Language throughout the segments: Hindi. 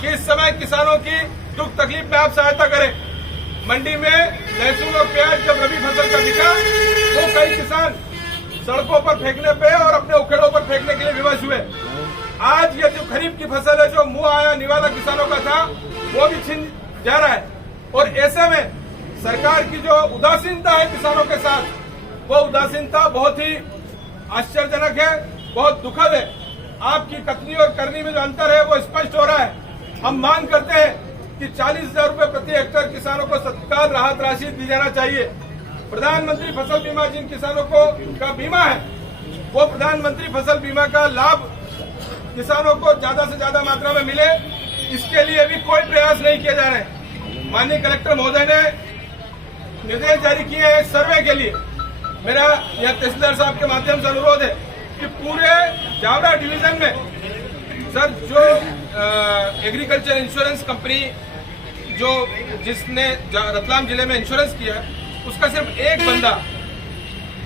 कि इस समय किसानों की दुख तकलीफ में आप सहायता करें। मंडी में लहसुन और प्याज जब रबी फसल का बिका तो कई किसान सड़कों पर फेंकने पे और अपने उखेड़ों पर फेंकने के लिए विवश हुए। आज ये जो खरीफ की फसल है, जो मुंह आया निवाला किसानों का था, वो भी छिन जा रहा है। और ऐसे में सरकार की जो उदासीनता है किसानों के साथ, वो उदासीनता बहुत ही आश्चर्यजनक है, बहुत दुखद है। आपकी कथनी और करनी में जो अंतर है वो स्पष्ट हो रहा है। हम मांग करते हैं कि 40,000 रुपए प्रति हेक्टेयर किसानों को तत्काल राहत राशि दी जाना चाहिए। प्रधानमंत्री फसल बीमा जिन किसानों को का बीमा है, वो प्रधानमंत्री फसल बीमा का लाभ किसानों को ज्यादा से ज्यादा मात्रा में मिले, इसके लिए भी कोई प्रयास नहीं किए जा रहे। माननीय कलेक्टर महोदय ने निर्देश जारी किए हैं सर्वे के लिए। मेरा यह तहसीलदार साहब के माध्यम से अनुरोध है कि पूरे जावरा डिवीजन में सर जो एग्रीकल्चर इंश्योरेंस कंपनी जिसने रतलाम जिले में इंश्योरेंस किया है, उसका सिर्फ एक बंदा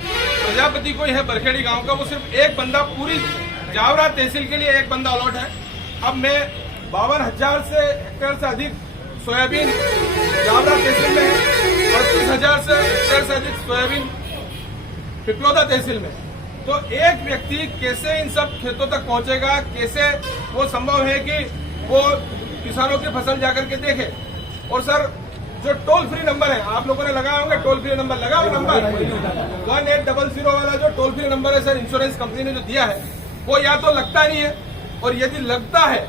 प्रजापति को है बरखेड़ी गांव का, वो सिर्फ एक बंदा पूरी जावरा तहसील के लिए एक बंदा अलॉट है। अब मैं 52,000 से हेक्टेयर से अधिक सोयाबीन जावरा तहसील में है, 38,000 से हेक्टेयर से अधिक सोयाबीन पिपलोदा तहसील में। तो एक व्यक्ति कैसे इन सब खेतों तक पहुंचेगा, कैसे वो संभव है कि वो किसानों की फसल जाकर के देखे। और सर जो टोल फ्री नंबर है, आप लोगों ने लगाया होंगे टोल फ्री नंबर, लगा हुआ नंबर 1800 वाला जो टोल फ्री नंबर है सर, इंश्योरेंस कंपनी ने जो दिया है, वो या तो लगता नहीं है, और यदि लगता है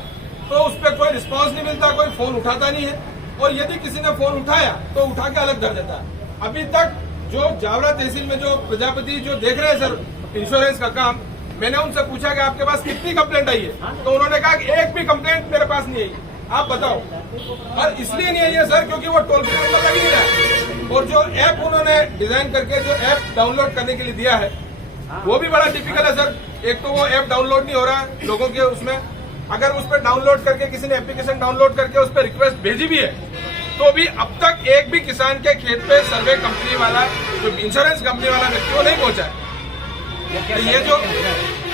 तो उस पर कोई रिस्पांस नहीं मिलता, कोई फोन उठाता नहीं है, और यदि किसी ने फोन उठाया तो उठा के अलग धर देता है। अभी तक जो जावरा तहसील में जो प्रजापति जो देख रहे हैं सर इंश्योरेंस का काम, मैंने उनसे पूछा कि आपके पास कितनी कंप्लेंट आई है, तो उन्होंने कहा कि एक भी कंप्लेंट मेरे पास नहीं आई। आप बताओ। और इसलिए नहीं आई है सर क्योंकि वो टोल फ्री नंबर लग नहीं रहा है। और जो ऐप उन्होंने डिजाइन करके जो ऐप डाउनलोड करने के लिए दिया है, वो भी बड़ा टिपिकल है सर। एक तो वो ऐप डाउनलोड नहीं हो रहा है लोगों के उसमें, अगर उस पर डाउनलोड करके किसी ने एप्लीकेशन डाउनलोड करके उस पर रिक्वेस्ट भेजी भी है, तो भी अब तक एक भी किसान के खेत पे सर्वे कंपनी वाला जो इंश्योरेंस कंपनी वाला व्यक्ति वो नहीं पहुंचा है। ये जो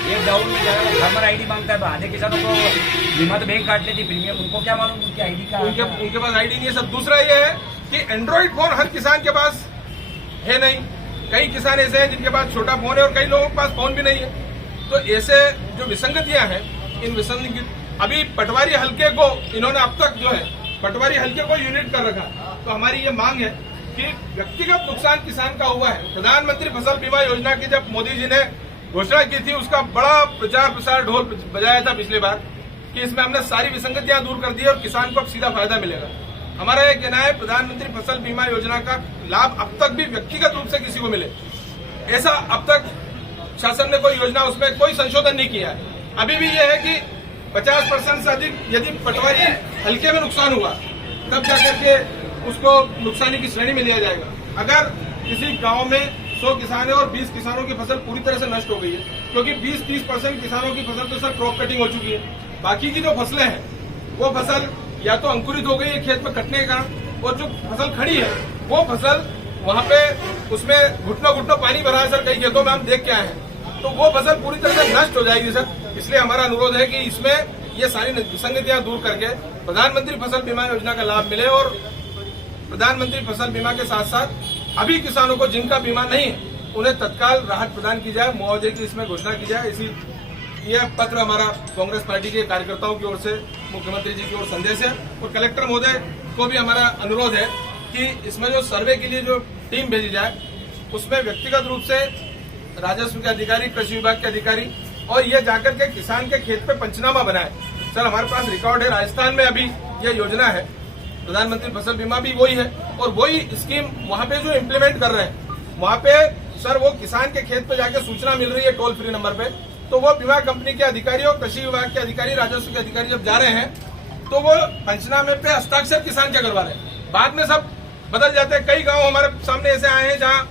एक डाउन में जाएगा फार्मर आईडी मांगता है, तो आधे किसानों को बीमा तो बैंक काट लेती प्रीमियम, उनको क्या मालूम उनकी आईडी का, उनके पास आईडी नहीं है सर। दूसरा ये है कि एंड्रॉइड फोन हर किसान के पास है नहीं, कई किसान ऐसे हैं जिनके पास छोटा फोन है और कई लोगों के पास फोन भी नहीं है। तो ऐसे जो विसंगतियां हैं, इन विसंगति अभी पटवारी हल्के को इन्होंने अब तक जो है पटवारी हल्के को यूनिट कर रखा। तो हमारी ये मांग है कि व्यक्तिगत नुकसान किसान का हुआ है, प्रधानमंत्री फसल बीमा योजना की जब मोदी जी ने घोषणा की थी, उसका बड़ा प्रचार प्रसार ढोल बजाया था पिछली बार कि इसमें हमने सारी विसंगतियां दूर कर दी और किसान को अब सीधा फायदा मिलेगा। हमारा ये कहना है प्रधानमंत्री फसल बीमा योजना का लाभ अब तक भी व्यक्तिगत रूप से किसी को मिले, ऐसा अब तक शासन ने कोई योजना उसमें कोई संशोधन नहीं किया है। अभी भी यह है कि 50% से अधिक यदि पटवारी हल्के में नुकसान हुआ तब जाकर के उसको नुकसानी की श्रेणी में लिया जाएगा। अगर किसी गांव में 100 किसान है और 20 किसानों की फसल पूरी तरह से नष्ट हो गई है, क्योंकि 20-30% किसानों की फसल तो सर क्रॉप कटिंग हो चुकी है, बाकी की जो फसलें हैं वो फसल या तो अंकुरित हो गई है खेत में कटने के कारण, और जो फसल खड़ी है वो फसल वहाँ पे उसमें घुटनों पानी भरा है सर, कई खेतों में हम देख के आए हैं, तो वो फसल पूरी तरह से नष्ट हो जाएगी सर। इसलिए हमारा अनुरोध है कि इसमें ये सारी विसंगतियां दूर करके प्रधानमंत्री फसल बीमा योजना का लाभ मिले, और प्रधानमंत्री फसल बीमा के साथ साथ अभी किसानों को जिनका बीमा नहीं है उन्हें तत्काल राहत प्रदान की जाए, मुआवजे की इसमें घोषणा की जाए। इसी यह पत्र हमारा कांग्रेस पार्टी के कार्यकर्ताओं की ओर से मुख्यमंत्री जी की ओर संदेश है, और कलेक्टर महोदय को भी हमारा अनुरोध है कि इसमें जो सर्वे के लिए जो टीम भेजी जाए उसमें व्यक्तिगत रूप से राजस्व के अधिकारी, कृषि विभाग के अधिकारी, और ये जाकर के किसान के खेत पे पंचनामा बनाए। सर हमारे पास रिकॉर्ड है, राजस्थान में अभी ये योजना है, प्रधानमंत्री फसल बीमा भी वही है, और वही स्कीम वहाँ पे जो इम्प्लीमेंट कर रहे हैं, वहाँ पे सर वो किसान के खेत पे जाके सूचना मिल रही है टोल फ्री नंबर पे, तो वो बीमा कंपनी के अधिकारी और कृषि विभाग के अधिकारी, राजस्व के अधिकारी जब जा रहे हैं तो वो पंचनामे पे हस्ताक्षर किसान क्या करवा रहे हैं, बाद में सब बदल जाते हैं। कई गाँव हमारे सामने ऐसे आए हैं जहाँ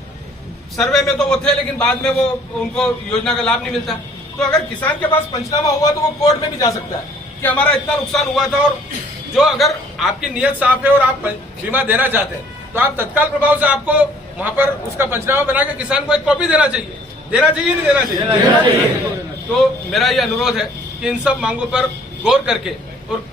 सर्वे में तो वो थे लेकिन बाद में वो उनको योजना का लाभ नहीं मिलता। तो अगर किसान के पास पंचनामा हुआ तो वो कोर्ट में भी जा सकता है कि हमारा इतना नुकसान हुआ था, और जो अगर आपकी नीयत साफ है और आप बीमा देना चाहते हैं तो आप तत्काल प्रभाव से आपको वहां पर उसका पंचनामा बना के किसान को एक कॉपी देना चाहिए नहीं देना चाहिए। तो मेरा ये अनुरोध है कि इन सब मांगों पर गौर करके और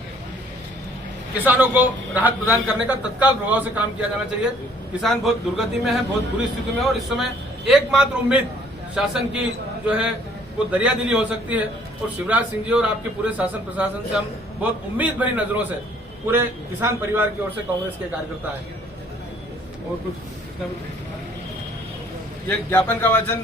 किसानों को राहत प्रदान करने का तत्काल प्रभाव से काम किया जाना चाहिए। किसान बहुत दुर्गति में है, बहुत बुरी स्थिति में है और इस समय एकमात्र उम्मीद शासन की जो है वो दरियादिली हो सकती है। और शिवराज सिंह जी और आपके पूरे शासन प्रशासन से हम बहुत उम्मीद भरी नजरों से पूरे किसान परिवार की ओर से कांग्रेस के कार्यकर्ता हैं। और कुछ ये ज्ञापन का वाचन